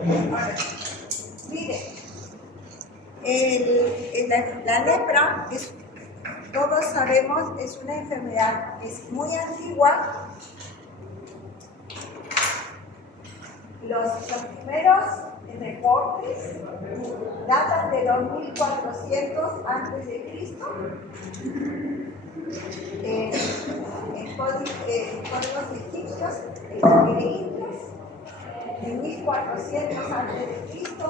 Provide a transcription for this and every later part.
Ahora, miren, la lepra, todos sabemos, es una enfermedad, es muy antigua. Los primeros reportes datan de 2400 antes de Cristo. En códigos egipcios e indios, en 1400 antes de Cristo,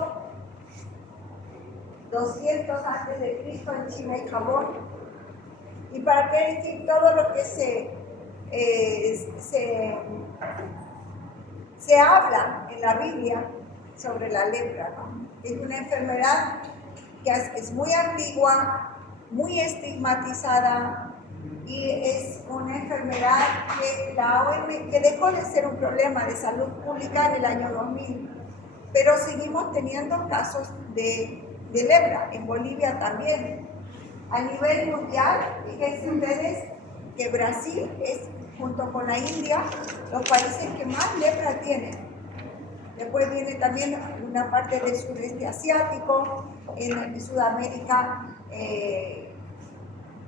200 antes de Cristo en China y Japón. Y para qué decir todo lo que se habla en la Biblia sobre la lepra, ¿no? Es una enfermedad que es muy antigua, muy estigmatizada, y es una enfermedad que dejó de ser un problema de salud pública en el año 2000, pero seguimos teniendo casos de lepra, en Bolivia también. A nivel mundial, fíjense ustedes que Brasil es, junto con la India, los países que más lepra tienen. Después viene también una parte del sureste asiático, en Sudamérica,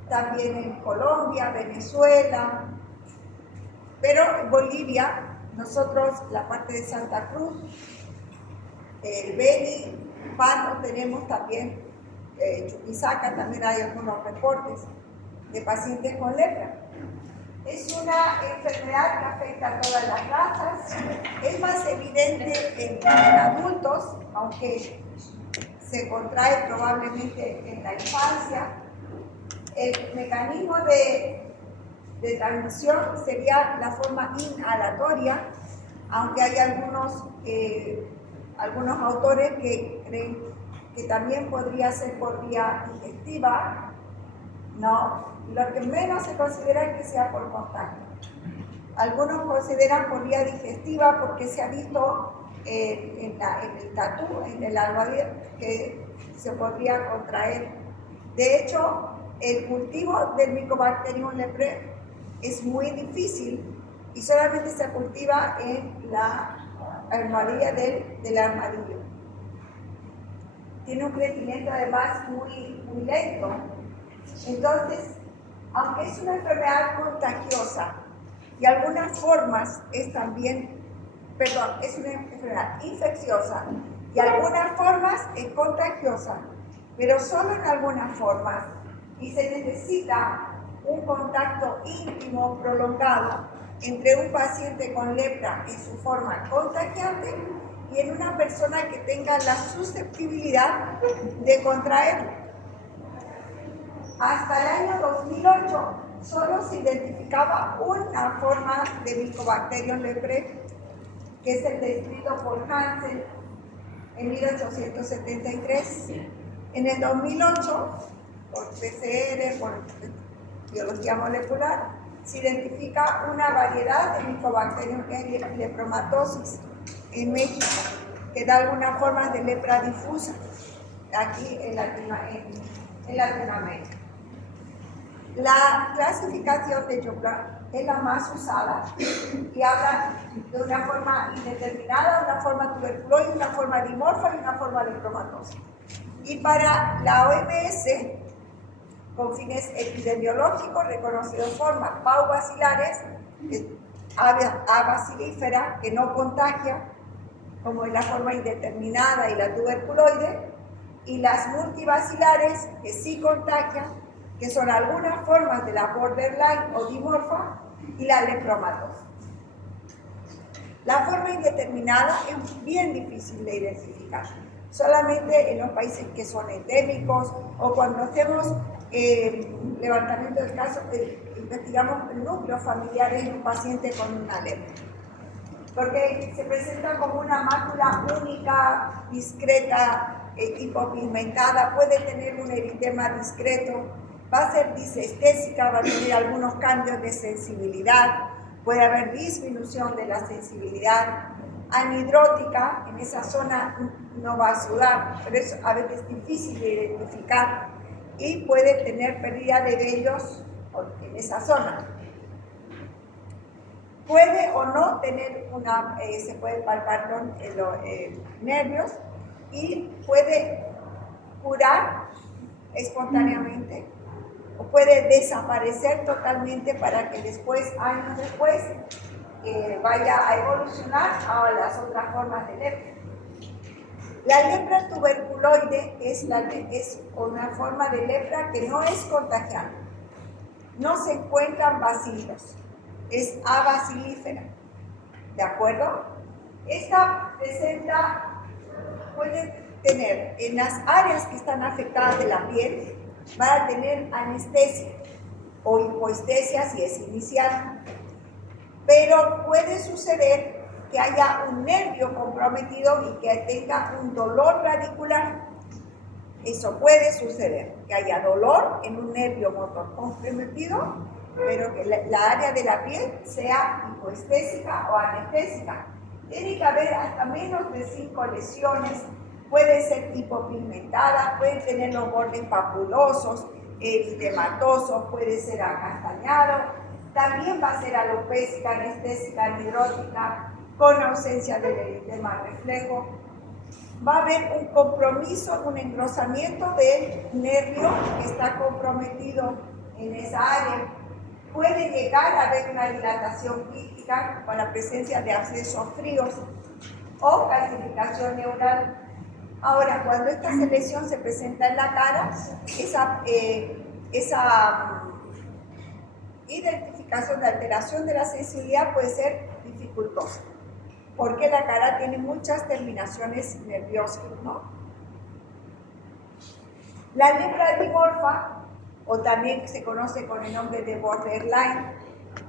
también en Colombia, Venezuela. Pero en Bolivia, nosotros, la parte de Santa Cruz, el Beni, Pando, tenemos también Chuquisaca, también hay algunos reportes de pacientes con lepra. Es una enfermedad que afecta a todas las razas, es más evidente en adultos, aunque se contrae probablemente en la infancia. El mecanismo de transmisión sería la forma inhalatoria, aunque hay algunos autores que creen que también podría ser por vía digestiva. No, lo que menos se considera es que sea por contacto. Algunos consideran por vía digestiva porque se ha visto en el tatú, en el almohadilla, que se podría contraer. De hecho, el cultivo del Mycobacterium leprae es muy difícil y solamente se cultiva en la almohadilla del armadillo. Tiene un crecimiento además muy lento. Entonces, aunque es una enfermedad contagiosa y algunas formas es también, es una enfermedad infecciosa y algunas formas es contagiosa, pero solo en algunas formas, y se necesita un contacto íntimo prolongado entre un paciente con lepra en su forma contagiante y en una persona que tenga la susceptibilidad de contraerlo. Hasta el año 2008 solo se identificaba una forma de Mycobacterium leprae, que es el descrito por Hansen en 1873. En el 2008, por PCR, por biología molecular, se identifica una variedad de Mycobacterium lepromatosis en México, que da alguna forma de lepra difusa aquí en Latinoamérica. La clasificación de Jopla es la más usada y habla de una forma indeterminada, una forma tuberculoide, una forma dimorfa y una forma lepromatosa. Y para la OMS, con fines epidemiológicos, reconocido formas Pau bacilares, A bacilífera, que no contagia, como es la forma indeterminada y la tuberculoide, y las multibacilares, que sí contagian, que son algunas formas de la borderline o dimorfa, y la lepromatosis. La forma indeterminada es bien difícil de identificar, solamente en los países que son endémicos o cuando hacemos levantamiento del caso, investigamos el núcleo familiar en un paciente con una lepra, porque se presenta como una mácula única, discreta, hipopigmentada, puede tener un eritema discreto, va a ser disestésica, va a tener algunos cambios de sensibilidad, puede haber disminución de la sensibilidad, anhidrótica, en esa zona no va a sudar, pero eso a veces es difícil de identificar, y puede tener pérdida de vellos en esa zona. Puede o no tener se puede palpar los nervios y puede curar espontáneamente o puede desaparecer totalmente para que después, años después, vaya a evolucionar a las otras formas de lepra. La lepra tuberculoide es una forma de lepra que no es contagiante. No se encuentran bacilos, es abacilífera, ¿de acuerdo? Esta puede tener en las áreas que están afectadas de la piel, van a tener anestesia o hipoestesia si es inicial, pero puede suceder que haya un nervio comprometido y que tenga un dolor radicular. Eso puede suceder, que haya dolor en un nervio motor comprometido, pero que la área de la piel sea hipoestésica o anestésica. Tiene que haber hasta menos de 5 lesiones, puede ser hipopigmentada, puede tener los bordes papulosos, eritematosos, puede ser acastañado, también va a ser alopésica, anestésica, anhidrótica, con ausencia del eritema reflejo. Va a haber un compromiso, un engrosamiento del nervio que está comprometido en esa área. Puede llegar a haber una dilatación crítica con la presencia de abscesos fríos o calcificación neural. Ahora, cuando esta lesión se presenta en la cara, esa identificación de alteración de la sensibilidad puede ser dificultosa, porque la cara tiene muchas terminaciones nerviosas, ¿no? La lepra dimorfa, o también se conoce con el nombre de borderline,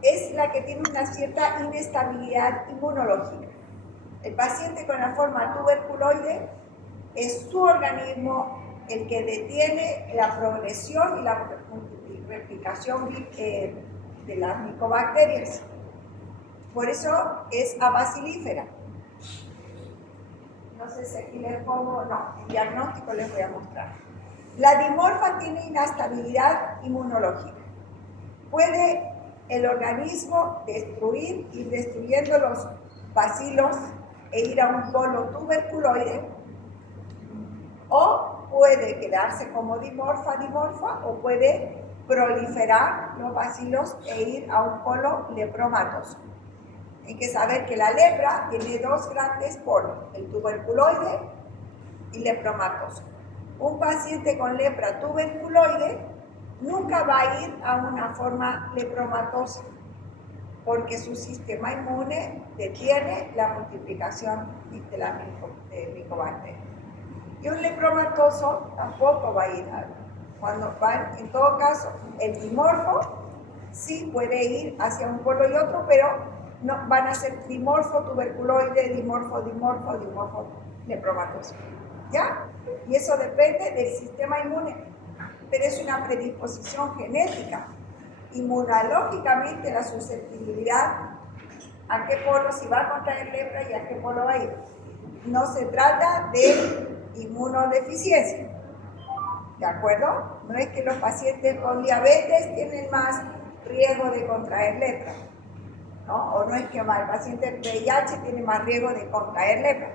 es la que tiene una cierta inestabilidad inmunológica. El paciente con la forma tuberculoide es su organismo el que detiene la progresión y la replicación de las micobacterias. Por eso es abacilífera. No sé si aquí les pongo, no, el diagnóstico les voy a mostrar. La dimorfa tiene inestabilidad inmunológica. Puede el organismo ir destruyendo los bacilos e ir a un polo tuberculoide, o puede quedarse como dimorfa o puede proliferar los bacilos e ir a un polo lepromatoso. Hay que saber que la lepra tiene dos grandes polos, el tuberculoide y lepromatoso. Un paciente con lepra tuberculoide nunca va a ir a una forma lepromatosa, porque su sistema inmune detiene la multiplicación de la micobacteria. Y un lepromatoso tampoco va a ir cuando van, en todo caso, el dimorfo sí puede ir hacia un polo y otro, pero no van a ser dimorfo tuberculoide, dimorfo lepromatoso. ¿Ya? Y eso depende del sistema inmune, pero es una predisposición genética. Inmunológicamente la susceptibilidad a qué polo, si va a contraer lepra y a qué polo va a ir. No se trata de inmunodeficiencia, ¿de acuerdo? No es que los pacientes con diabetes tienen más riesgo de contraer lepra, ¿no? O no es que el paciente con VIH tiene más riesgo de contraer lepra.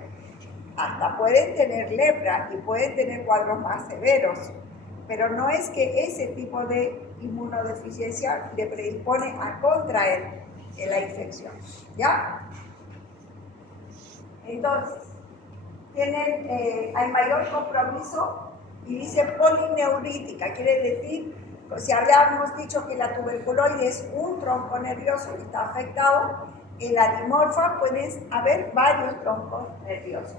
Hasta pueden tener lepra y pueden tener cuadros más severos, pero no es que ese tipo de inmunodeficiencia le predispone a contraer la infección, ¿ya? Entonces, hay mayor compromiso y dice polineurítica, quiere decir, si habíamos dicho que la tuberculoide es un tronco nervioso que está afectado, en la dimorfa pueden haber varios troncos nerviosos.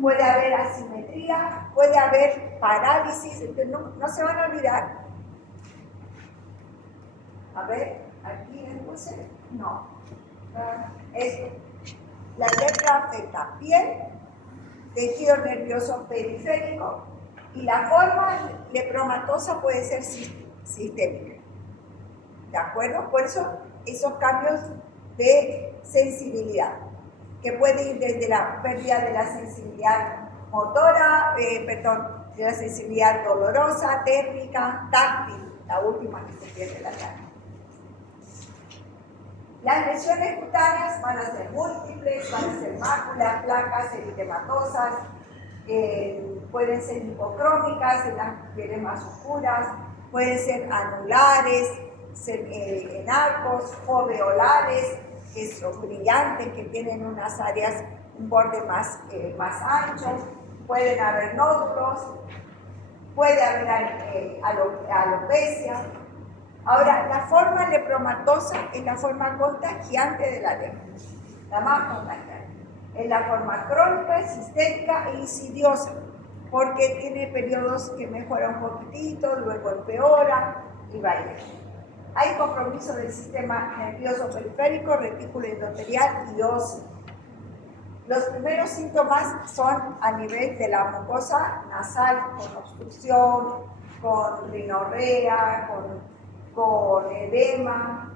Puede haber asimetría, puede haber parálisis, no se van a olvidar. A ver, aquí les puse, no, esto. La lepra afecta piel, tejido nervioso periférico y la forma lepromatosa puede ser sistémica. ¿De acuerdo? Por eso esos cambios de sensibilidad, que puede ir desde la pérdida de la sensibilidad motora, de la sensibilidad dolorosa, térmica, táctil, la última que se pierde la cara. Las lesiones cutáneas van a ser múltiples, van a ser máculas, placas eritematosas, pueden ser hipocrómicas en las pieles más oscuras, pueden ser anulares, en arcos, foveolares, que son brillantes, que tienen unas áreas, un borde más ancho, pueden haber nódulos, puede haber alopecia. Ahora, la forma lepromatosa es la forma contagiante de la lepra, la más contagiante. Es la forma crónica, sistémica e insidiosa, porque tiene periodos que mejora un poquitito, luego empeora y va a ir. Hay compromiso del sistema nervioso periférico, retículo endotelial y óseo. Los primeros síntomas son a nivel de la mucosa nasal, con obstrucción, con rinorrea, con edema.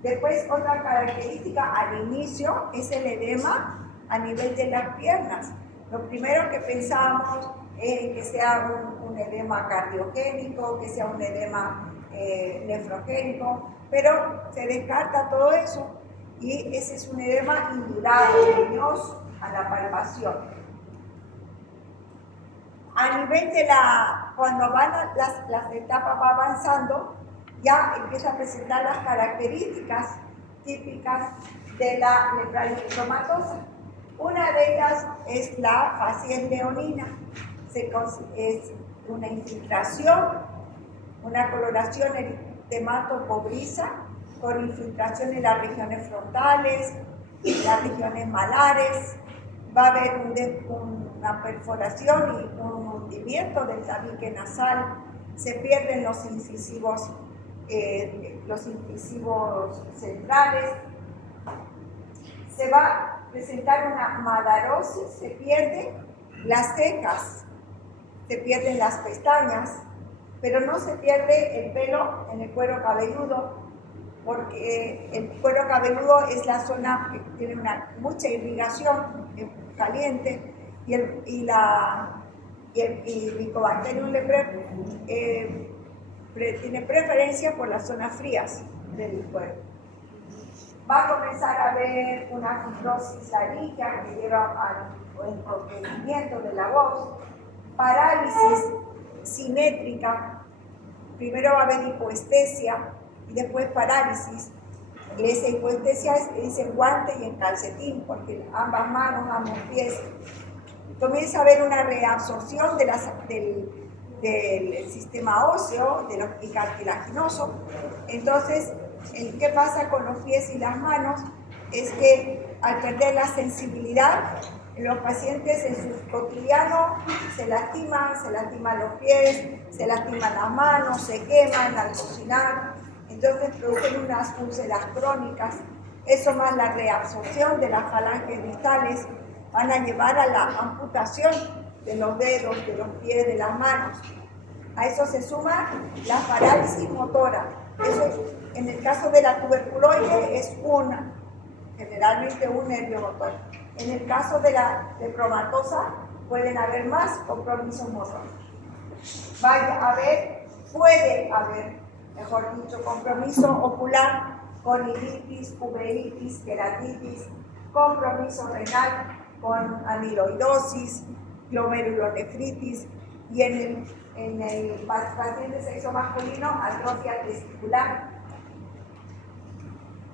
Después, otra característica al inicio es el edema a nivel de las piernas. Lo primero que pensamos es que sea un edema cardiogénico, que sea un edema nefrogénico, pero se descarta todo eso y ese es un edema indurado, leñoso a la palpación. A nivel de cuando las etapas van avanzando, ya empieza a presentar las características típicas de la lepralepromatosa. Una de ellas es la facies leonina. Es una infiltración, una coloración eritemato-cobriza con infiltración en las regiones frontales, en las regiones malares. Va a haber una perforación y un hundimiento del tabique nasal. Se pierden los incisivos centrales. Se va a presentar una madarosis, se pierden las cejas, se pierden las pestañas, pero no se pierde el pelo en el cuero cabelludo, porque el cuero cabelludo es la zona que tiene mucha irrigación caliente y el Mycobacterium leprae tiene preferencia por las zonas frías del cuerpo. Va a comenzar a haber una fibrosis laríngea que lleva al enrojecimiento de la voz, parálisis simétrica. Primero va a haber hipoestesia y después parálisis. Y esa hipoestesia es en guante y en calcetín, porque ambas manos, ambos pies. Comienza a haber una reabsorción del sistema óseo, y cartilaginoso. Entonces, ¿qué pasa con los pies y las manos? Es que al perder la sensibilidad, los pacientes en su cotidiano se lastiman los pies, se lastiman las manos, se queman al cocinar, entonces producen unas úlceras crónicas. Eso más la reabsorción de las falanges distales van a llevar a la amputación de los dedos, de los pies, de las manos. A eso se suma la parálisis motora. Eso, en el caso de la tuberculoide, es generalmente un nervio motor. En el caso de la lepromatosa, pueden haber más compromisos motores. Puede haber, mejor dicho, compromiso ocular con iritis, uveitis, queratitis, compromiso renal con amiloidosis, glomerulonefritis y en el paciente de sexo masculino, atrofia testicular.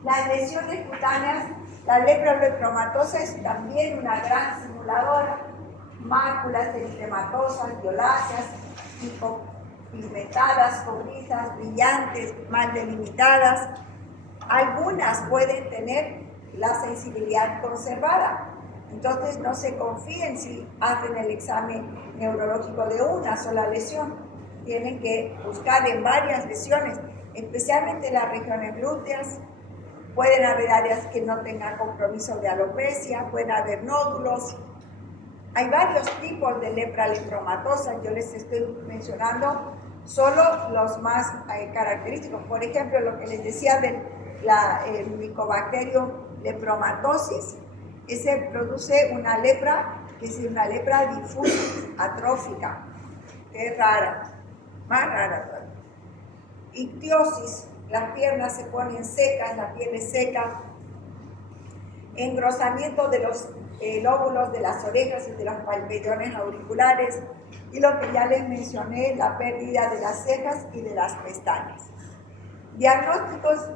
Las lesiones cutáneas, la lepromatosa es también una gran simuladora. Máculas eritematosas, violáceas, pigmentadas, cobrizas, brillantes, mal delimitadas. Algunas pueden tener la sensibilidad conservada. Entonces no se confíen si hacen el examen neurológico de una sola lesión. Tienen que buscar en varias lesiones, especialmente en las regiones glúteas. Pueden haber áreas que no tengan compromiso de alopecia, pueden haber nódulos. Hay varios tipos de lepralepromatosa, yo les estoy mencionando solo los más característicos. Por ejemplo, lo que les decía del Mycobacterium lepromatosis, ese produce una lepra, que es una lepra difusa, atrófica, que es rara, más rara todavía. Ictiosis las piernas se ponen secas, la piel es seca, engrosamiento de los lóbulos de las orejas y de los pabellones auriculares, y lo que ya les mencioné, la pérdida de las cejas y de las pestañas. Diagnósticos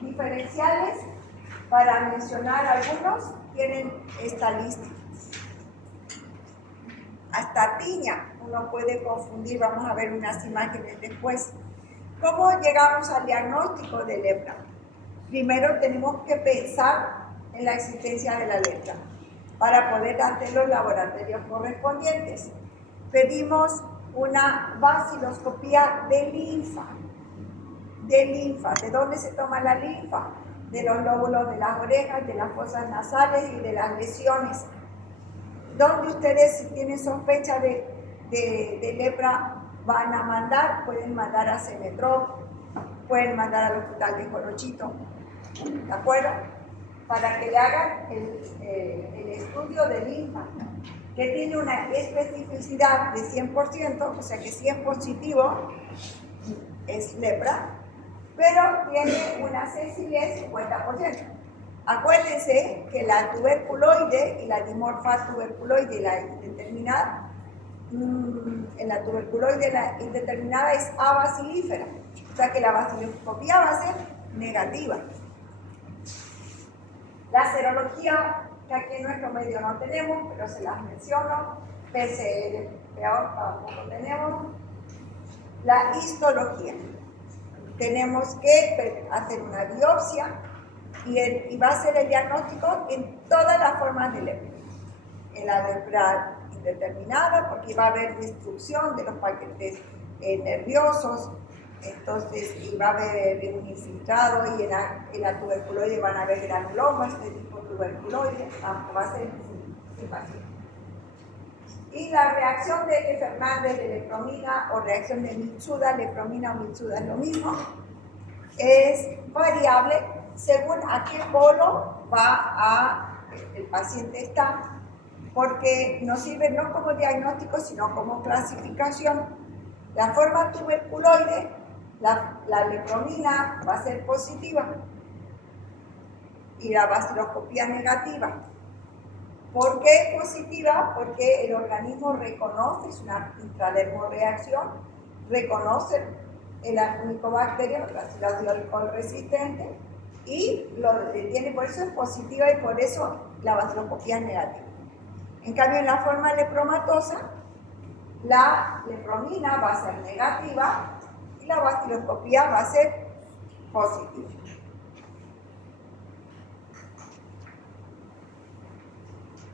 diferenciales, para mencionar algunos, tienen esta lista. Hasta tiña, uno puede confundir, vamos a ver unas imágenes después. ¿Cómo llegamos al diagnóstico de lepra? Primero tenemos que pensar en la existencia de la lepra para poder hacer los laboratorios correspondientes. Pedimos una vaciloscopía de linfa. ¿De dónde se toma la linfa? De los lóbulos de las orejas, de las fosas nasales y de las lesiones. Donde ustedes, si tienen sospecha de lepra, van a mandar, pueden mandar a Cemetrop, pueden mandar al hospital de Corochito, ¿de acuerdo? Para que le hagan el estudio de linfa, que tiene una especificidad de 100%, o sea que si es positivo, es lepra, pero tiene una sensibilidad de 50%. Acuérdense que la tuberculoide y la dimorfa tuberculoide y la indeterminada, en la tuberculoide la indeterminada es abacilífera, o sea que la baciloscopía va a ser negativa. La serología, que aquí en nuestro medio no tenemos, pero se las menciono, PCR, peor, tampoco tenemos. La histología, tenemos que hacer una biopsia y va a ser el diagnóstico en todas las formas de lepra. En la lepra indeterminada, porque va a haber destrucción de los paquetes nerviosos, entonces y va a haber un infiltrado, y en la tuberculoide van a haber granulomas de tipo tuberculoide, va a ser sin paciente. Y la reacción de Fernández de lepromina o reacción de Mitsuda, lepromina o Mitsuda es lo mismo, es variable según a qué polo el paciente está, porque nos sirve no como diagnóstico, sino como clasificación. La forma tuberculoide, la lepromina va a ser positiva y la baciloscopía negativa. ¿Por qué es positiva? Porque el organismo reconoce, es una intradermoreacción, reconoce el Mycobacterium, la ácido alcohol resistente, y lo detiene, por eso es positiva y por eso la baciloscopía es negativa. En cambio, en la forma lepromatosa, la lepromina va a ser negativa y la baciloscopía va a ser positiva.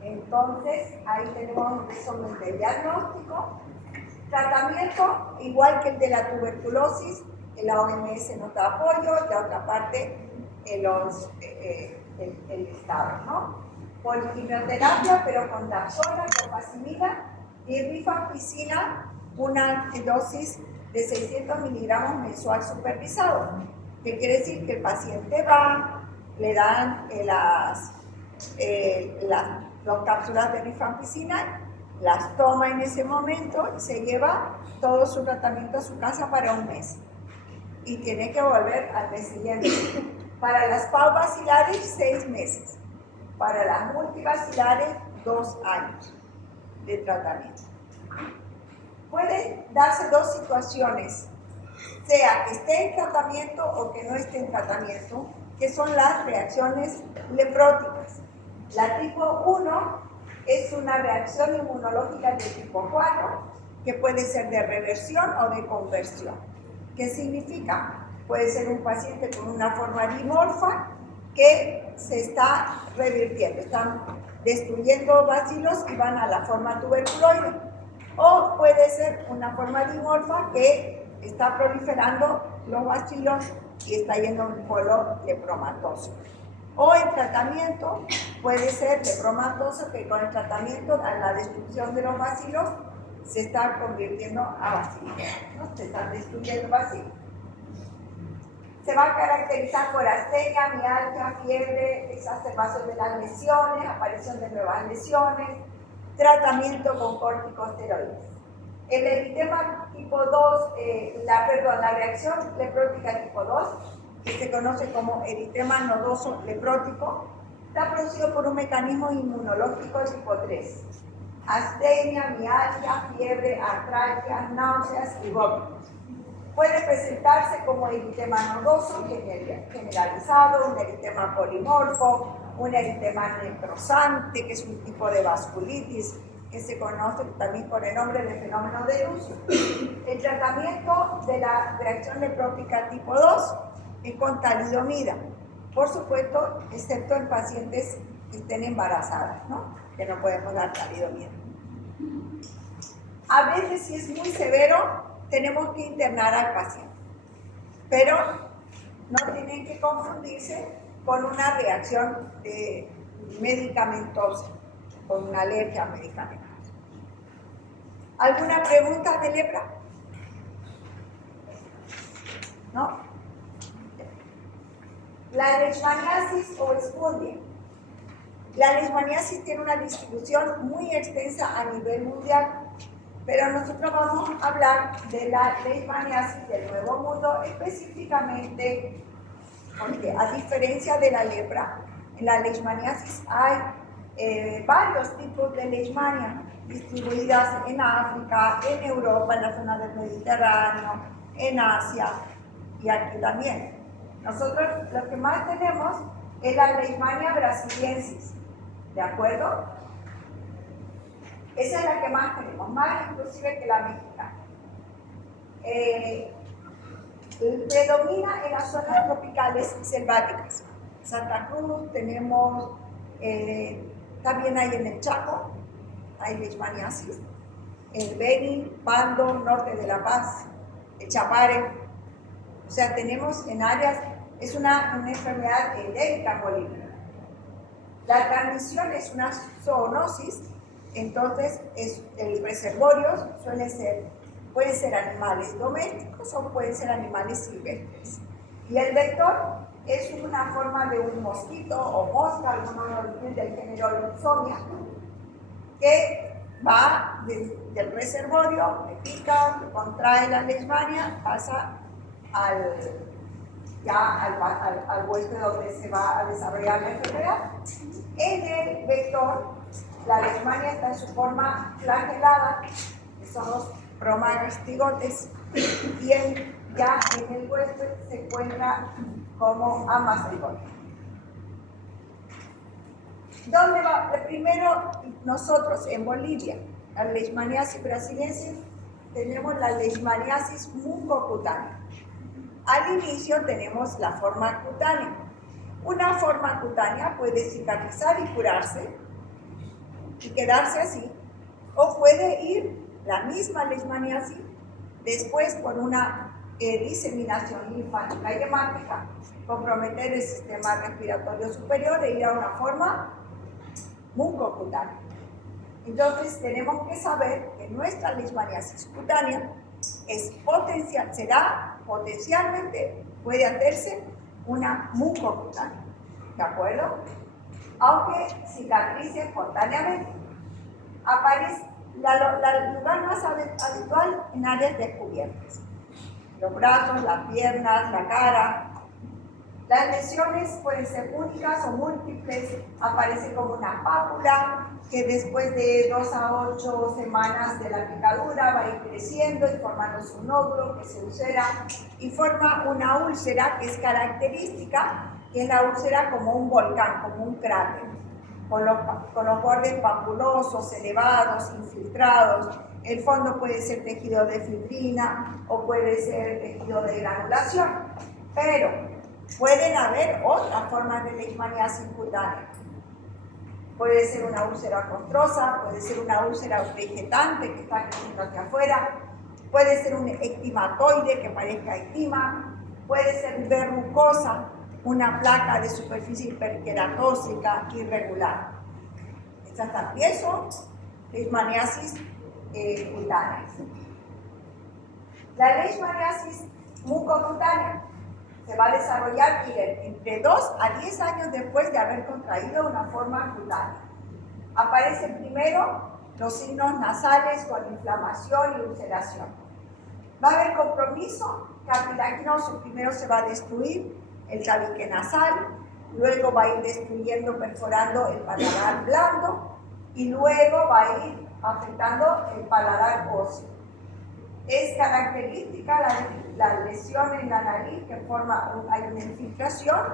Entonces, ahí tenemos un resumen de diagnóstico. Tratamiento, igual que el de la tuberculosis, la OMS nos da apoyo, la otra parte el Estado, ¿no? Poliquimioterapia, pero con dapsona, clofazimina y rifampicina, una dosis de 600 miligramos mensual supervisado. ¿Qué quiere decir? Que el paciente va, le dan las cápsulas de rifampicina, las toma en ese momento y se lleva todo su tratamiento a su casa para un mes. Y tiene que volver al mes siguiente. Para las pauvacilares, 6 meses. Para las multivacilares, 2 años de tratamiento. Pueden darse dos situaciones, sea que esté en tratamiento o que no esté en tratamiento, que son las reacciones lepróticas. La tipo 1 es una reacción inmunológica de tipo 4, que puede ser de reversión o de conversión. ¿Qué significa? Puede ser un paciente con una forma dimorfa que se está revirtiendo, están destruyendo bacilos y van a la forma tuberculoide. O puede ser una forma dimorfa que está proliferando los bacilos y está yendo a un polo lepromatoso. O en tratamiento puede ser lepromatoso, que con el tratamiento a la destrucción de los bacilos se está convirtiendo a bacilos, ¿no? Se están destruyendo bacilos. Se va a caracterizar por astenia, mialgia, fiebre, exacerbación de las lesiones, aparición de nuevas lesiones, tratamiento con corticosteroides. El eritema tipo 2, la reacción leprótica tipo 2, que se conoce como eritema nodoso leprótico, está producido por un mecanismo inmunológico tipo 3. Astenia, mialgia, fiebre, artralgia, náuseas y vómitos. Puede presentarse como eritema nodoso generalizado, un eritema polimorfo, un eritema necrosante, que es un tipo de vasculitis que se conoce también con el nombre de fenómeno de luz. El tratamiento de la reacción leprótica tipo 2 es con talidomida, por supuesto, excepto en pacientes que estén embarazadas, ¿no? Que no podemos dar talidomida. A veces, si es muy severo, tenemos que internar al paciente, pero no tienen que confundirse con una reacción medicamentosa, con una alergia a medicamentos. ¿Alguna pregunta de lepra? ¿No? La leishmaniasis o Spundia. La leishmaniasis tiene una distribución muy extensa a nivel mundial, pero nosotros vamos a hablar de la leishmaniasis del Nuevo Mundo específicamente porque, a diferencia de la lepra, en la leishmaniasis hay varios tipos de leishmania distribuidas en África, en Europa, en la zona del Mediterráneo, en Asia y aquí también. Nosotros lo que más tenemos es la leishmania brasiliensis, ¿de acuerdo? Esa es la que más tenemos, más inclusive que la mexicana. Predomina en las zonas tropicales y selváticas. Santa Cruz, tenemos, también hay en el Chaco, hay leishmaniasis, en Beni, Pando, norte de La Paz, el Chapare. O sea, tenemos en áreas, es una enfermedad endémica en Bolivia. La transmisión es una zoonosis, entonces el reservorio pueden ser animales domésticos o pueden ser animales silvestres. Y el vector es una forma de un mosquito o mosca, algunos del género Luxomia, que va del reservorio, que pica, que contrae la leishmania, pasa al huésped donde se va a desarrollar la enfermedad. En el vector, la leishmania está en su forma flagelada, que son los promastigotes, y ya en el huésped se encuentra como amastigote. ¿Dónde va? Primero, nosotros en Bolivia, la leishmaniasis brasiliensis, tenemos la leishmaniasis mucocutánea. Al inicio tenemos la forma cutánea. Una forma cutánea puede cicatrizar y curarse y quedarse así, o puede ir la misma leishmaniasis después por una diseminación linfática y hemática, comprometer el sistema respiratorio superior e ir a una forma mucocutánea. Entonces tenemos que saber que nuestra leishmaniasis cutánea potencialmente puede hacerse una mucocutánea, ¿de acuerdo? Aunque cicatrice espontáneamente. Aparece el lugar más habitual en áreas descubiertas. Los brazos, las piernas, la cara. Las lesiones pueden ser únicas o múltiples. Aparece como una pápula que después de 2 a 8 semanas de la picadura va a ir creciendo y formándose un nódulo que se ulcera y forma una úlcera que es característica, que es la úlcera como un volcán, como un cráter, con los bordes papulosos, elevados, infiltrados. El fondo puede ser tejido de fibrina o puede ser tejido de granulación, pero pueden haber otras formas de leishmaniasis cutánea. Puede ser una úlcera costrosa, puede ser una úlcera vegetante que está creciendo hacia afuera, puede ser un ectimatoide que parezca ectima, puede ser verrucosa, una placa de superficie hiperqueratósica irregular. Estas también son leishmaniasis cutáneas. La leishmaniasis mucocutánea se va a desarrollar entre 2 a 10 años después de haber contraído una forma cutánea. Aparecen primero los signos nasales con inflamación y ulceración. Va a haber compromiso cartilaginoso. Primero se va a destruir el tabique nasal, luego va a ir destruyendo, perforando el paladar blando y luego va a ir afectando el paladar óseo. Es característica la lesión en la nariz que hay una infiltración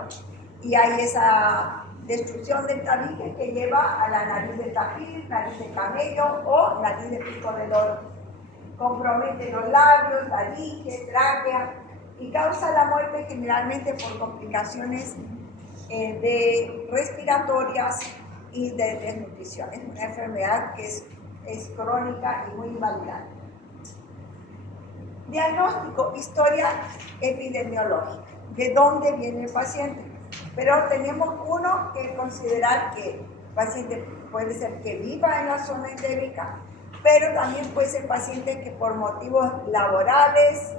y hay esa destrucción del tabique que lleva a la nariz de tapir, nariz de camello o nariz de pico de loro. Compromete los labios, laringe, tráquea y causa la muerte generalmente por complicaciones respiratorias y de desnutrición. Es una enfermedad que es crónica y muy invalidante. Diagnóstico, historia epidemiológica. ¿De dónde viene el paciente? Pero tenemos uno que considerar que el paciente puede ser que viva en la zona endémica, pero también puede ser paciente que por motivos laborales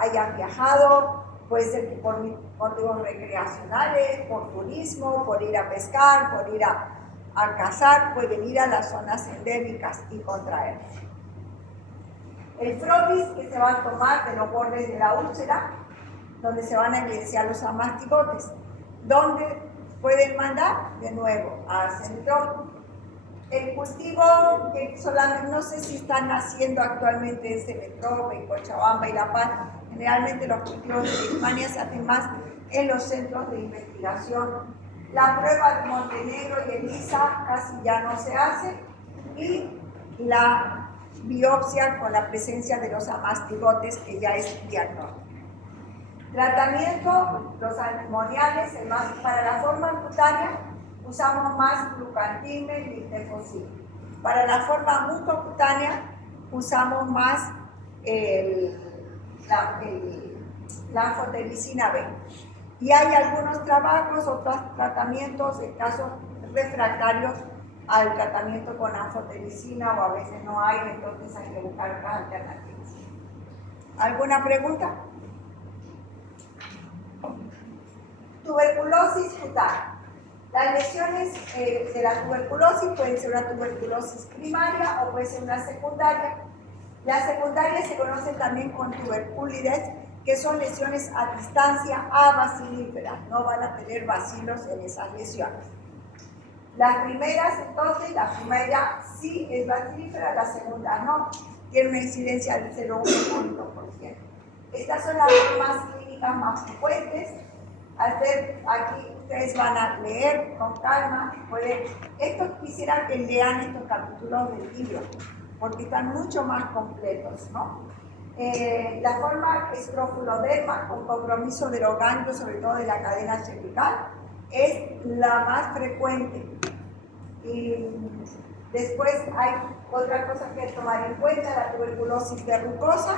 hayan viajado, puede ser que por motivos recreacionales, por turismo, por ir a pescar, por ir a cazar, pueden ir a las zonas endémicas y contraer. El frotis que se va a tomar de los bordes de la úlcera, donde se van a evidenciar los amastigotes, donde pueden mandar de nuevo al centro. El cultivo que solamente, no sé si están haciendo actualmente en Cemetrope, en Cochabamba y La Paz, generalmente los cultivos de Birmania se hacen más en los centros de investigación. La prueba de Montenegro y ELISA casi ya no se hace y la biopsia con la presencia de los amastigotes que ya es diagnóstico. Tratamiento, los antimoniales, para la forma cutánea usamos más glucantina y lifefosil. Para la forma mucocutánea usamos más la anfotericina B. Y hay algunos trabajos, otros tratamientos en casos refractarios al tratamiento con anfotericina o a veces no hay, entonces hay que buscar otras alternativas. ¿Alguna pregunta? Tuberculosis cutánea. Las lesiones de la tuberculosis pueden ser una tuberculosis primaria o puede ser una secundaria. Las secundarias se conocen también con tuberculides, que son lesiones a distancia abacilíferas, no van a tener bacilos en esas lesiones. Las primeras, entonces, la primera sí es bacilífera, la segunda no, tiene una incidencia del 0,1%. Estas son las formas clínicas más frecuentes. Aquí ustedes van a leer con calma. Quisiera que lean estos capítulos del libro, porque están mucho más completos, ¿no? La forma escrofuloderma, con compromiso de los ganglios, sobre todo de la cadena cervical, es la más frecuente. Y después hay otra cosa que tomar en cuenta, la tuberculosis verrucosa,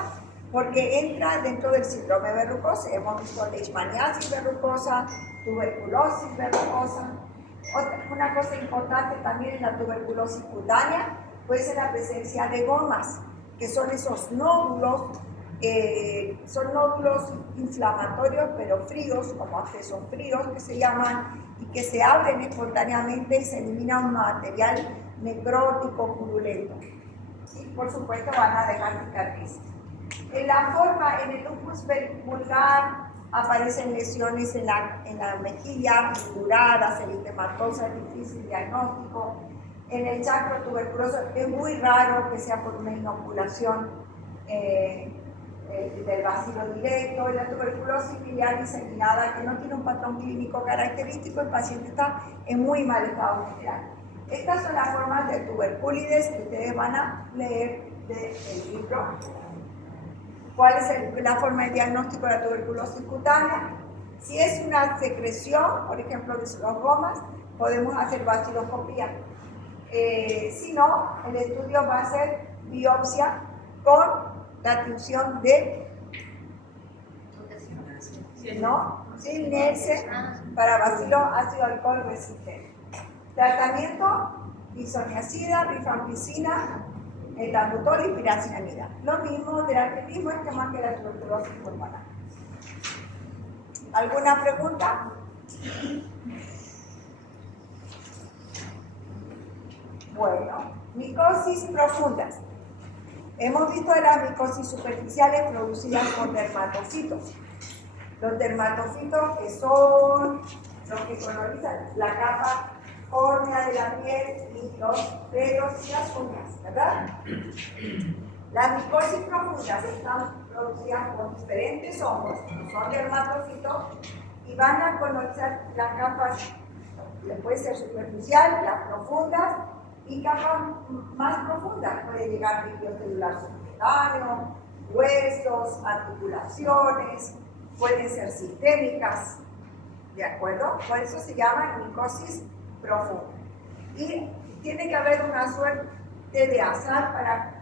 porque entra dentro del síndrome verrucoso. Hemos visto leishmaniasis verrucosa, tuberculosis verrucosa. Una cosa importante también en la tuberculosis cutánea puede ser la presencia de gomas, que son esos nódulos, son nódulos inflamatorios pero fríos, como accesos fríos que se llaman, y que se abren espontáneamente y se elimina un material necrótico purulento. Y por supuesto van a dejar cicatrices. En el lupus vulgar aparecen lesiones en la mejilla, duradas, eritematosas, difícil diagnóstico. En el chacro tuberculoso es muy raro que sea por una inoculación del bacilo directo. En la tuberculosis biliar diseminada, que no tiene un patrón clínico característico, el paciente está en muy mal estado general. Estas son las formas de tuberculides que ustedes van a leer del libro. ¿Cuál es la forma de diagnóstico de la tuberculosis cutánea? Si es una secreción, por ejemplo, de los gomas, podemos hacer baciloscopía. Si no, el estudio va a ser biopsia con la tinción de sin NERCE para bacilo ácido alcohol resistente. Tratamiento: isoniazida, rifampicina, etambutol y piracinamida. Lo mismo del mismo esquema que la tuberculosis pulmonar. ¿Alguna pregunta? Bueno, micosis profundas. Hemos visto las micosis superficiales producidas por dermatofitos. Los dermatofitos que son los que colonizan la capa córnea de la piel y los pelos y las uñas, ¿verdad? Las micosis profundas están producidas por diferentes hongos, son dermatofitos, y van a colonizar las capas, puede ser superficial, las profundas, y capas más profundas, puede llegar líquido celular subcutáneo, huesos, articulaciones, pueden ser sistémicas, ¿de acuerdo? Por eso se llama micosis profunda. Y tiene que haber una suerte de azar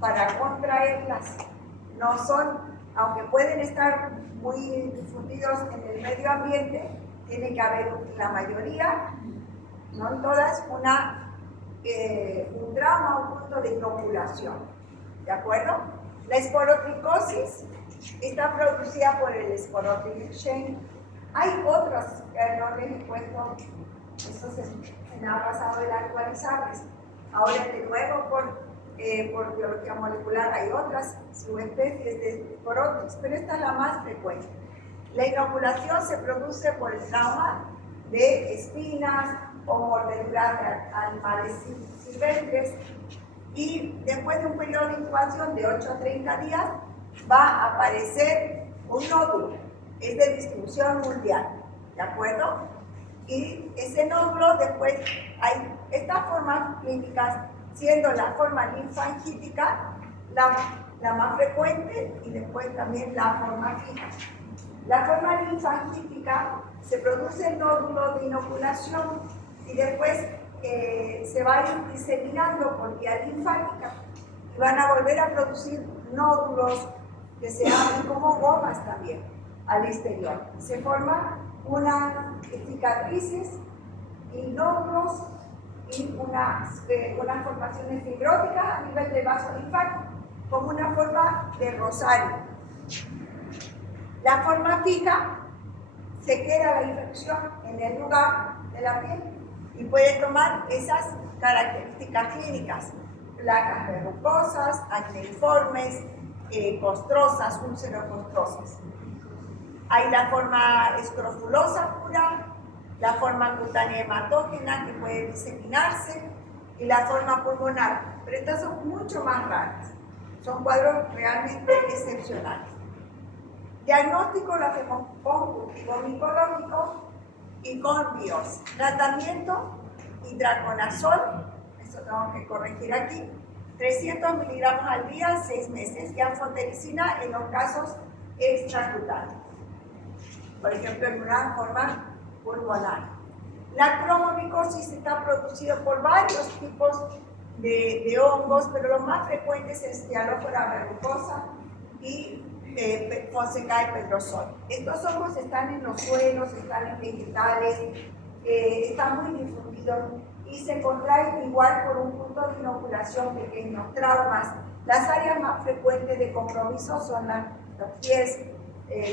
para contraerlas. No son, aunque pueden estar muy difundidos en el medio ambiente, tiene que haber la mayoría, no en todas, un trauma, un punto de inoculación. ¿De acuerdo? La esporotricosis está producida por el Sporotrichum chain. Hay otras que no les he puesto, eso se me ha pasado de actualizarles. Ahora de nuevo por biología molecular hay otras subespecies de Sporotrix, pero esta es la más frecuente. La inoculación se produce por el trauma de espinas o mordeduras de animales silvestres, y después de un periodo de incubación de 8 a 30 días va a aparecer un nódulo, es de distribución mundial, ¿de acuerdo? Y ese nódulo después hay estas formas clínicas, siendo la forma linfangítica la más frecuente, y después también la forma fija. La forma linfangítica se produce el nódulo de inoculación y después se va a ir diseminando por vía linfática y van a volver a producir nódulos que se abren como gomas también al exterior. Se forman unas cicatrices y nódulos y unas formaciones fibróticas a nivel del vaso linfático, como una forma de rosario. La forma fija se queda la infección en el lugar de la piel y puede tomar esas características clínicas: placas verrucosas, acneiformes, costrosas, úlcerocostrosas. Hay la forma escrofulosa pura, la forma cutánea hematógena que puede diseminarse y la forma pulmonar, pero estas son mucho más raras. Son cuadros realmente excepcionales. Diagnóstico lo hacemos con cultivo micológico y con biopsia. Tratamiento: itraconazol, eso tengo que corregir aquí, 300 miligramos al día, 6 meses, y anfotericina en los casos extracutáneos, por ejemplo en una forma pulmonar. La cromomicosis está producida por varios tipos de hongos, pero los más frecuentes es Staphylococcus verrucosa y Fonsecae pedrosoy. Estos hongos están en los suelos, están en vegetales, están muy difundidos y se contraen igual por un punto de inoculación, pequeños traumas. Las áreas más frecuentes de compromiso son los pies.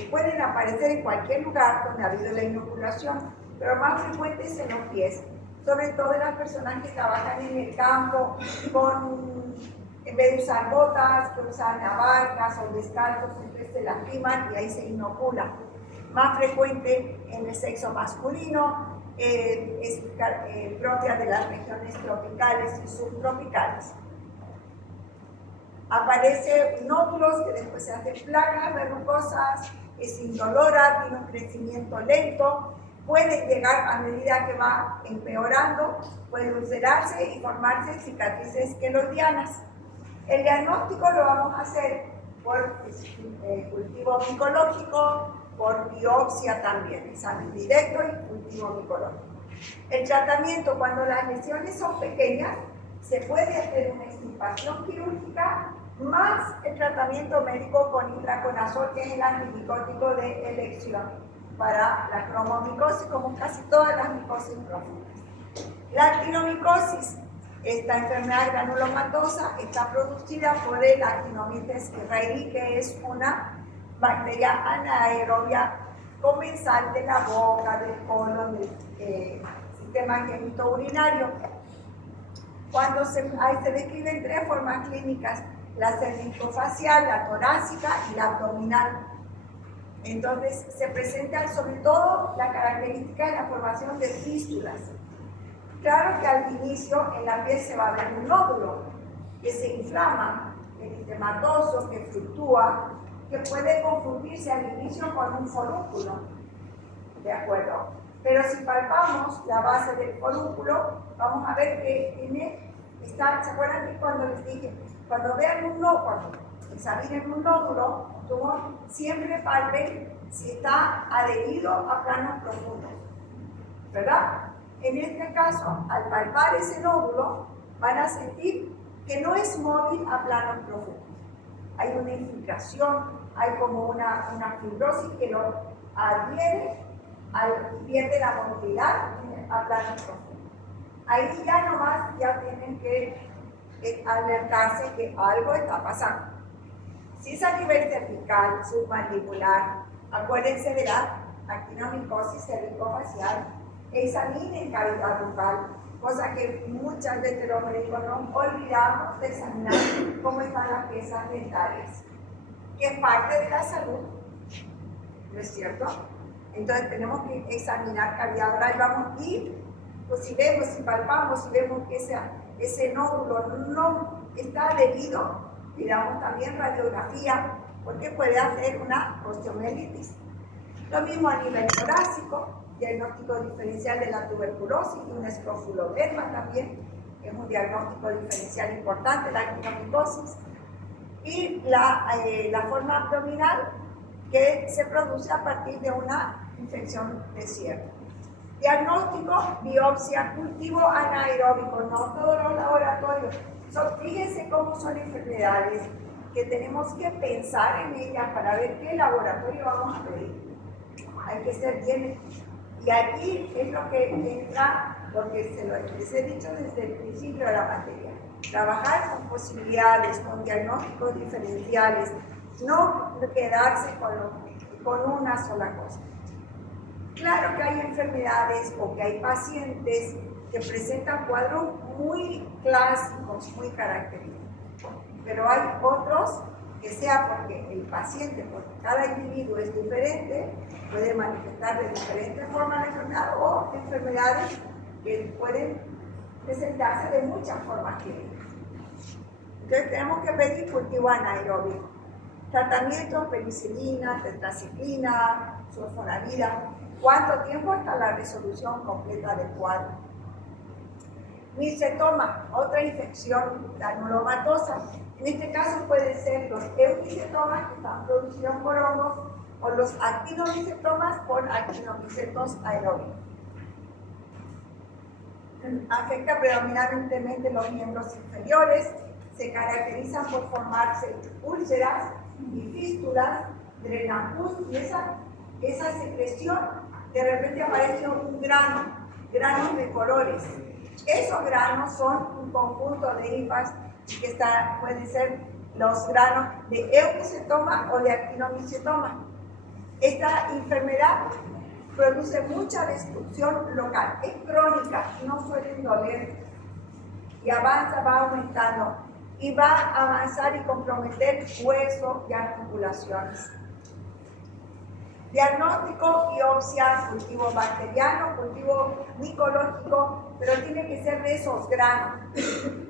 Pueden aparecer en cualquier lugar donde ha habido la inoculación, pero más frecuentes en los pies, sobre todo en las personas que trabajan en el campo en vez de usar botas, que usan abarcas o descalzos, entonces se lastiman y ahí se inoculan. Más frecuente en el sexo masculino, es propia de las regiones tropicales y subtropicales. Aparecen nódulos que después se hacen placas verrucosas, es indolora, tiene un crecimiento lento, puede llegar a medida que va empeorando, puede ulcerarse y formarse cicatrices queloidianas. El diagnóstico lo vamos a hacer por cultivo micológico, por biopsia también, examen directo y cultivo micológico. El tratamiento, cuando las lesiones son pequeñas, se puede hacer una extirpación quirúrgica más el tratamiento médico con itraconazol, que es el antimicótico de elección para la cromomicosis, como casi todas las micosis profundas. La actinomicosis, esta enfermedad granulomatosa, está producida por el Actinomyces israelí, que es una bacteria anaerobia comensal de la boca, del colon, del sistema genitourinario. Cuando se describen 3 formas clínicas la cervicofacial, la torácica y la abdominal. Entonces se presenta sobre todo la característica de la formación de fístulas. Claro que al inicio en la piel se va a ver un nódulo que se inflama, eritematoso, que fluctúa, que puede confundirse al inicio con un folículo, ¿de acuerdo? Pero si palpamos la base del folículo, vamos a ver que tiene, ¿se acuerdan que cuando les dije, cuando vean un nódulo, cuando examinen un nódulo, siempre palpen si está adherido a planos profundos, ¿verdad? En este caso, al palpar ese nódulo, van a sentir que no es móvil a planos profundos. Hay una infiltración, hay como una fibrosis que lo adhiere y pierde la movilidad a planos profundos. Ahí ya nomás tienen que alertarse que algo está pasando. Si es a nivel cervical, submandibular, acuérdense de la actinomicosis cervicofacial, examinen cavidad bucal, cosa que muchas veces los médicos nos olvidamos de examinar cómo están las piezas dentales, que es parte de la salud, ¿no es cierto? Entonces tenemos que examinar cavidad oral, vamos y pues si vemos, si palpamos, si vemos que ese nódulo no está adherido, y damos también radiografía, porque puede hacer una osteomielitis. Lo mismo a nivel torácico, diagnóstico diferencial de la tuberculosis y un escrofuloderma también, que es un diagnóstico diferencial importante, la actinomicosis. Y la forma abdominal, que se produce a partir de una infección de cierre. Diagnóstico, biopsia, cultivo anaeróbico, no todos los laboratorios. Fíjense cómo son enfermedades que tenemos que pensar en ellas para ver qué laboratorio vamos a pedir. Hay que ser bien. Y aquí es lo que entra, porque les he dicho desde el principio de la materia. Trabajar con posibilidades, con diagnósticos diferenciales, no quedarse con una sola cosa. Claro que hay enfermedades o que hay pacientes que presentan cuadros muy clásicos, muy característicos. Pero hay otros que sea porque el paciente, porque cada individuo es diferente, puede manifestar de diferentes formas la enfermedad o enfermedades que pueden presentarse de muchas formas clínicas. Entonces tenemos que pedir cultivo anaeróbico. Tratamiento, penicilina, tetraciclina, sulfonamida. ¿Cuánto tiempo hasta la resolución completa del cuadro? Micetoma, otra infección granulomatosa. En este caso pueden ser los eumicetomas que están producidos por hongos o los actinomicetomas por actinomicetos aeróbicos. Afecta predominantemente los miembros inferiores, se caracterizan por formarse úlceras y fístulas, drenan pus y esa secreción de repente aparece un granos de colores. Esos granos son un conjunto de hifas que pueden ser los granos de eumicetoma o de actinomicetoma. Esta enfermedad produce mucha destrucción local, es crónica, no suelen doler y avanza, va aumentando y va a avanzar y comprometer hueso y articulaciones. Diagnóstico, biopsia, cultivo bacteriano, cultivo micológico, pero tiene que ser de esos granos.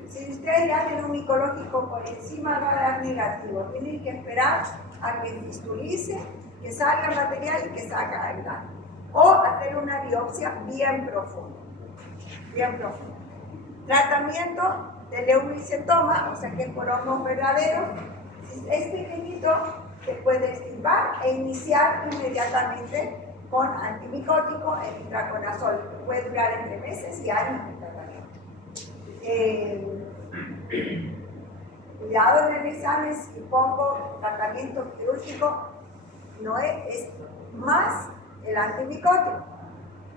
Si ustedes le hacen un micológico por encima, va a dar negativo. Tienen que esperar a que fistulice, que salga el material y que salga el grano. O hacer una biopsia bien profunda. Bien profunda. Tratamiento del eumicetoma, o sea que es por hongos verdaderos. Si es pequeñito, se puede extirpar e iniciar inmediatamente con antimicótico, el itraconazol. Puede durar entre meses y años el tratamiento. Cuidado en el examen si pongo tratamiento quirúrgico, no es más el antimicótico.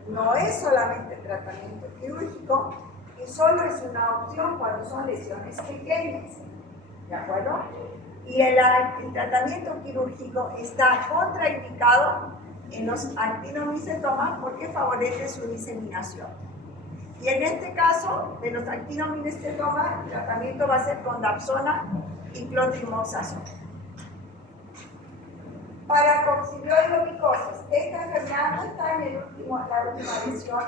No es solamente tratamiento quirúrgico y solo es una opción cuando son lesiones pequeñas. ¿De acuerdo? Y el tratamiento quirúrgico está contraindicado en los actinomicetomas porque favorece su diseminación. Y en este caso, de los actinomycetomas, el tratamiento va a ser con dapsona y clotrimazol. Para coccidioidomicosis, esta enfermedad no está en la última lesión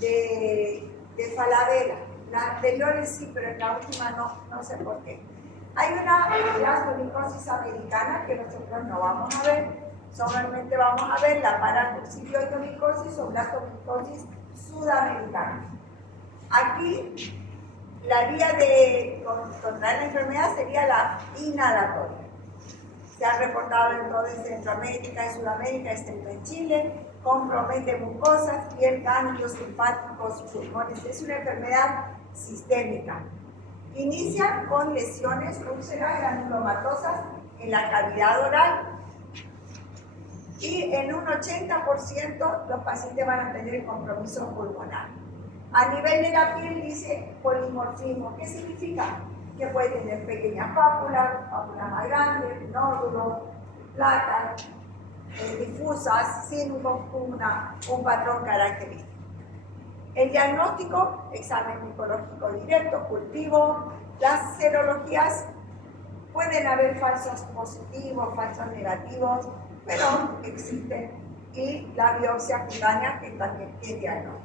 de Falabella. La anteriores sí, pero en la última no sé por qué. Hay una blastomicosis americana que nosotros no vamos a ver, solamente vamos a ver la paracoccidioidomicosis o blastomicosis sudamericana. Aquí la vía de contraer la enfermedad sería la inhalatoria. Se ha reportado en toda Centroamérica y Sudamérica, excepto en Chile, compromete mucosas, piel, ganglios linfáticos, pulmones. Es una enfermedad sistémica. Inicia con lesiones úlceras granulomatosas en la cavidad oral y en un 80% los pacientes van a tener compromiso pulmonar. A nivel de la piel dice polimorfismo. ¿Qué significa? Que puede tener pequeñas pápulas más grandes, nódulos, placas difusas, sin un patrón característico. El diagnóstico, examen micológico directo, cultivo, las serologías, pueden haber falsos positivos, falsos negativos, pero existen, y la biopsia cutánea que también es diagnóstico.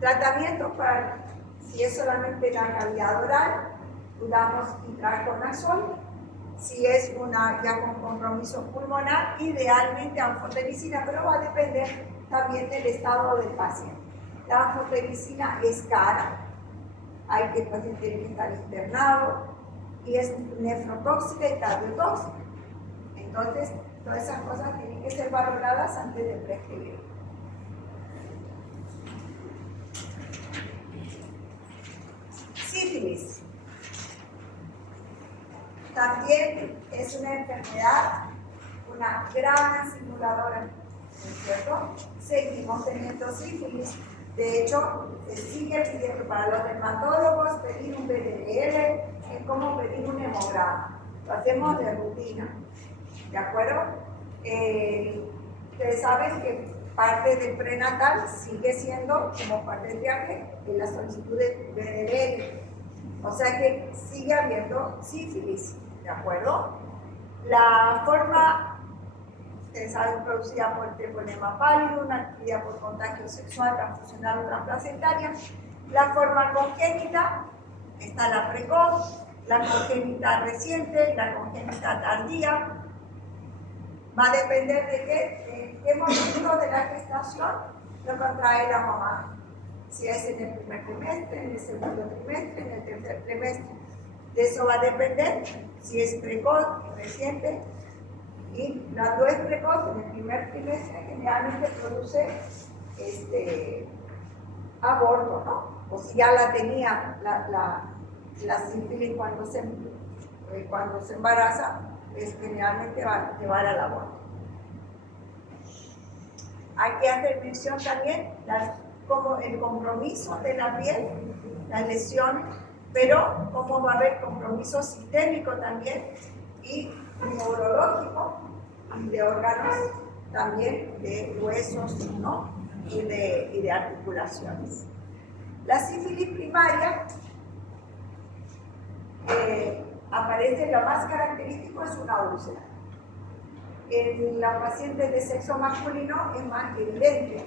Tratamiento para, si es solamente la cavidad oral, damos intraconazol. Si es ya con compromiso pulmonar, idealmente anfotericina, pero va a depender también del estado del paciente. La anfotericina es cara, el paciente tiene que estar internado, y es nefrotóxica y cardiotóxica. Entonces, todas esas cosas tienen que ser valoradas antes de prescribir. Sífilis. También es una enfermedad, una gran simuladora, ¿no es cierto? Seguimos teniendo sífilis. De hecho, se sigue pidiendo para los dermatólogos pedir un BDDL, es como pedir un hemograma. Lo hacemos de rutina, ¿de acuerdo? Ustedes saben que parte del prenatal sigue siendo, como parte del viaje, en la solicitud de BDDL. O sea que sigue habiendo sífilis, ¿de acuerdo? La forma, ustedes saben, producida por el treponema pálido, una actividad por contagio sexual, transfusional o transplacentaria. La forma congénita, está la precoz, la congénita reciente, la congénita tardía. Va a depender de qué momento de la gestación lo contrae la mamá. Si es en el primer trimestre, en el segundo trimestre, en el tercer trimestre. De eso va a depender si es precoz y reciente. Y cuando es precoz, en el primer trimestre generalmente produce aborto, ¿no? O si ya la tenía la sífilis cuando se embaraza, generalmente va a llevar al aborto. Hay que hacer mención también como el compromiso de la piel, las lesiones, pero como va a haber compromiso sistémico también y neurológico y de órganos también, de huesos, ¿no? y de articulaciones. La sífilis primaria aparece, lo más característico es una úlcera. En las pacientes de sexo masculino es más evidente.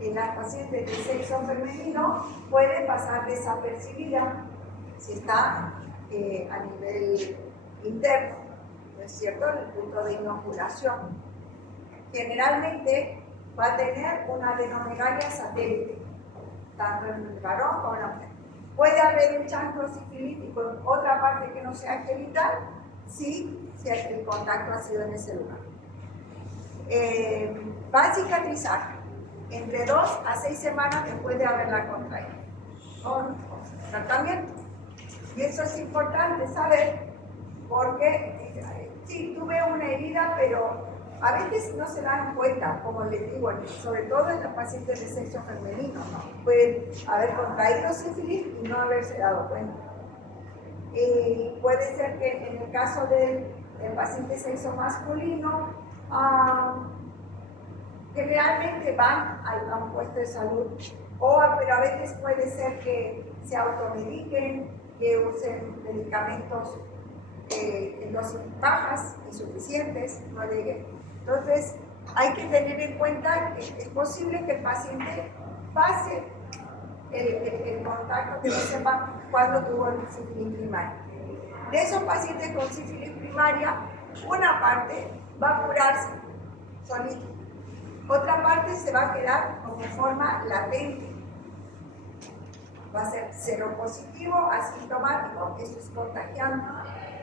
En las pacientes de sexo femenino puede pasar desapercibida si está a nivel interno, ¿no es cierto? En el punto de inoculación. Generalmente va a tener una adenomegalia satélite, tanto en el varón como en la mujer. Puede haber un chancro sifilítico en otra parte que no sea genital, si el contacto ha sido en ese lugar. Va a cicatrizar entre 2 a 6 semanas después de haberla contraído con tratamiento. Y eso es importante saber porque sí, tuve una herida, pero a veces no se dan cuenta, como les digo, sobre todo en los pacientes de sexo femenino, ¿no? Pueden haber contraído sífilis y no haberse dado cuenta. Y puede ser que en el caso del paciente de sexo masculino, generalmente van a un puesto de salud pero a veces puede ser que se automediquen, que usen medicamentos en dosis bajas, insuficientes, no lleguen. Entonces, hay que tener en cuenta que es posible que el paciente pase el contacto, que no sepa cuándo tuvo sífilis primaria. De esos pacientes con sífilis primaria, una parte va a curarse solito, otra parte se va a quedar como forma latente. Va a ser seropositivo, asintomático, eso es contagiante,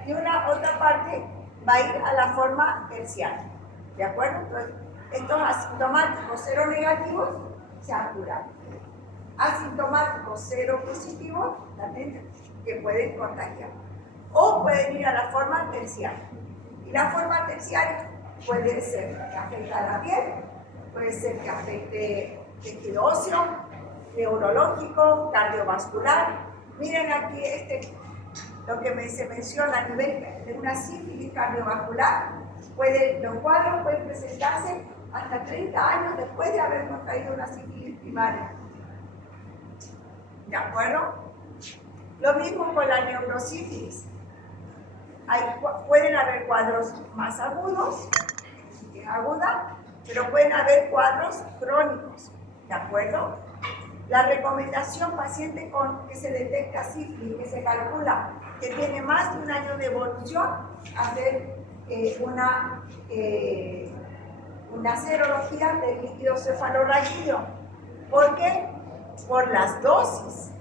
y una otra parte va a ir a la forma terciaria, ¿de acuerdo? Entonces, estos asintomáticos seronegativos se han curado. Asintomáticos seropositivos, latentes, que pueden contagiar. O pueden ir a la forma terciaria. Y la forma terciaria puede ser que afecte a la piel, puede ser que afecte tejido óseo, neurológico, cardiovascular. Miren aquí lo que se menciona a nivel de una sífilis cardiovascular. Los cuadros pueden presentarse hasta 30 años después de haber contraído una sífilis primaria. ¿De acuerdo? Lo mismo con la neurosífilis. Pueden haber cuadros más agudos, que es aguda, pero pueden haber cuadros crónicos. ¿De acuerdo? La recomendación paciente con que se detecta sífilis, que se calcula que tiene más de un año de evolución, hacer una serología del líquido cefalorraquídeo. ¿Por qué? Por las dosis.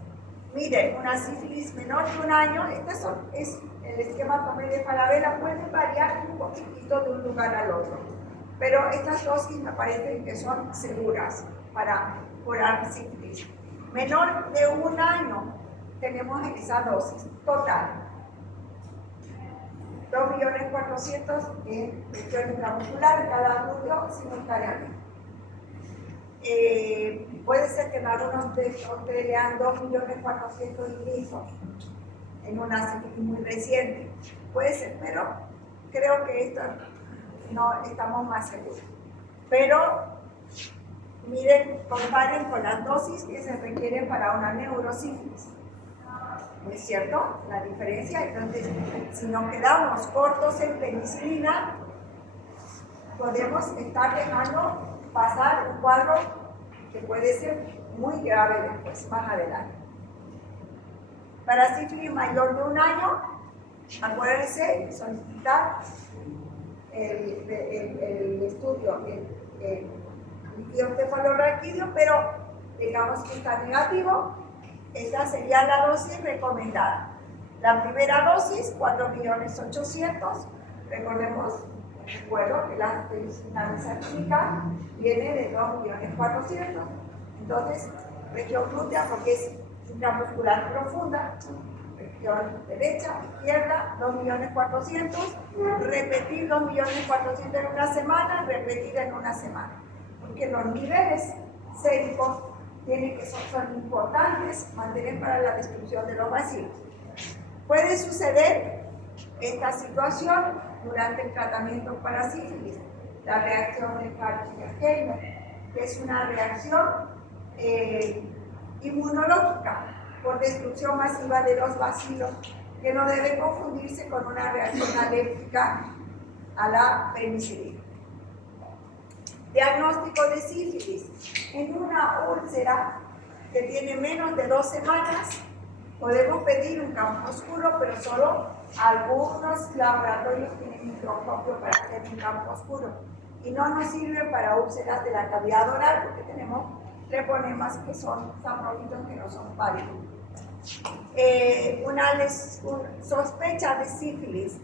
Miren, una sífilis menor de un año, es el esquema Tomé de Falabella, puede variar un poquitito de un lugar al otro, pero estas dosis me parecen que son seguras para curar sífilis. Menor de un año tenemos esa dosis total. 2.400.000 en presión intramuscular cada glúteo simultáneamente. Puede ser que en algunos de ustedes lean 2.400.000 incluso en una sífilis muy reciente. Puede ser, pero creo que esto no estamos más seguros. Pero miren, comparen con las dosis que se requieren para una neurosífilis. ¿No es cierto? La diferencia. Entonces, si nos quedamos cortos en penicilina, podemos estar dejando pasar un cuadro que puede ser muy grave después, más adelante. Para sífilis mayor de un año, acuérdense solicitar el estudio, el líquido cefalorraquídeo, pero digamos que está negativo. Esta sería la dosis recomendada. La primera dosis, 4.800.000. Recordemos, recuerdo que la penicilina química viene de 2.400.000. Entonces, región glútea, porque es intramuscular profunda, región derecha, izquierda, 2.400.000. Repetir 2.400.000 en una semana, repetir en una semana. Porque los niveles séricos son importantes, mantener para la destrucción de los bacilos. Puede suceder esta situación durante el tratamiento para sífilis, la reacción de Faraday-Hellman, que es una reacción inmunológica por destrucción masiva de los bacilos, que no debe confundirse con una reacción alérgica a la penicilina. Diagnóstico de sífilis. En una úlcera que tiene menos de 2 semanas, podemos pedir un campo oscuro, pero solo algunos laboratorios tienen microscopio para hacer un campo oscuro. Y no nos sirve para úlceras de la cavidad oral, porque tenemos treponemas que son saprófitos que no son pálidos. Una sospecha de sífilis.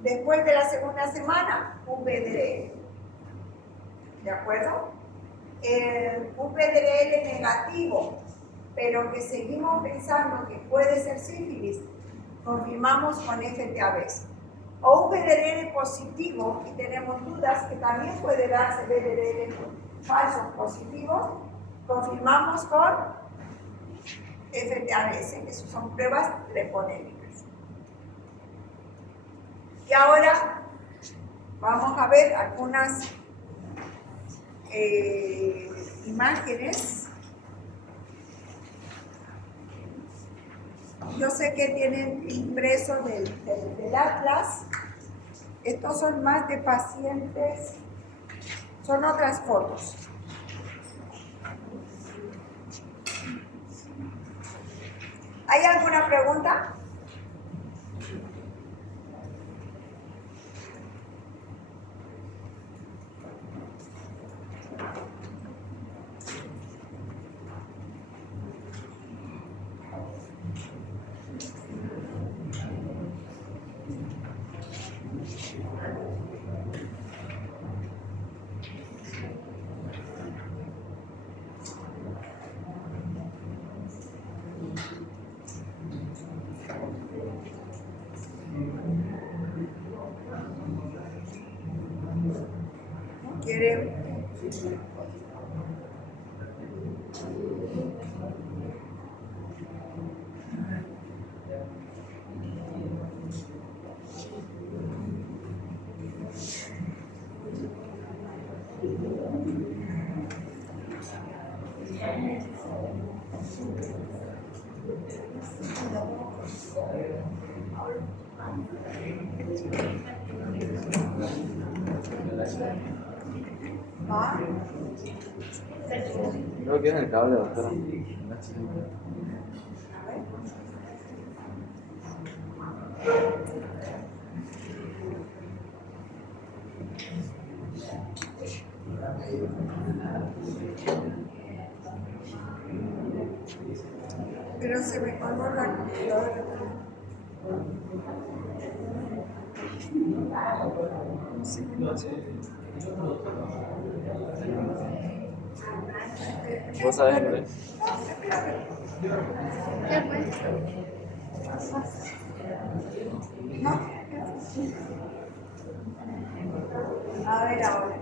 Después de la segunda semana, un PDL. ¿De acuerdo? Un PDL negativo, pero que seguimos pensando que puede ser sífilis, confirmamos con FTABs. O un PDL positivo, y tenemos dudas que también puede darse PDL falsos positivos, confirmamos con FTABs, que son pruebas treponémicas. Y ahora vamos a ver algunas imágenes Yo sé que tienen impreso del Atlas. Estos son más de pacientes, son otras fotos. ¿Hay alguna pregunta? ¿Quiere? ¿Va? Creo que es el cable, doctora. Pero se me colgó la computadora. No sé qué pasó. ¿Vos sabés inglés? ¿Qué fue? No. A ver ahora.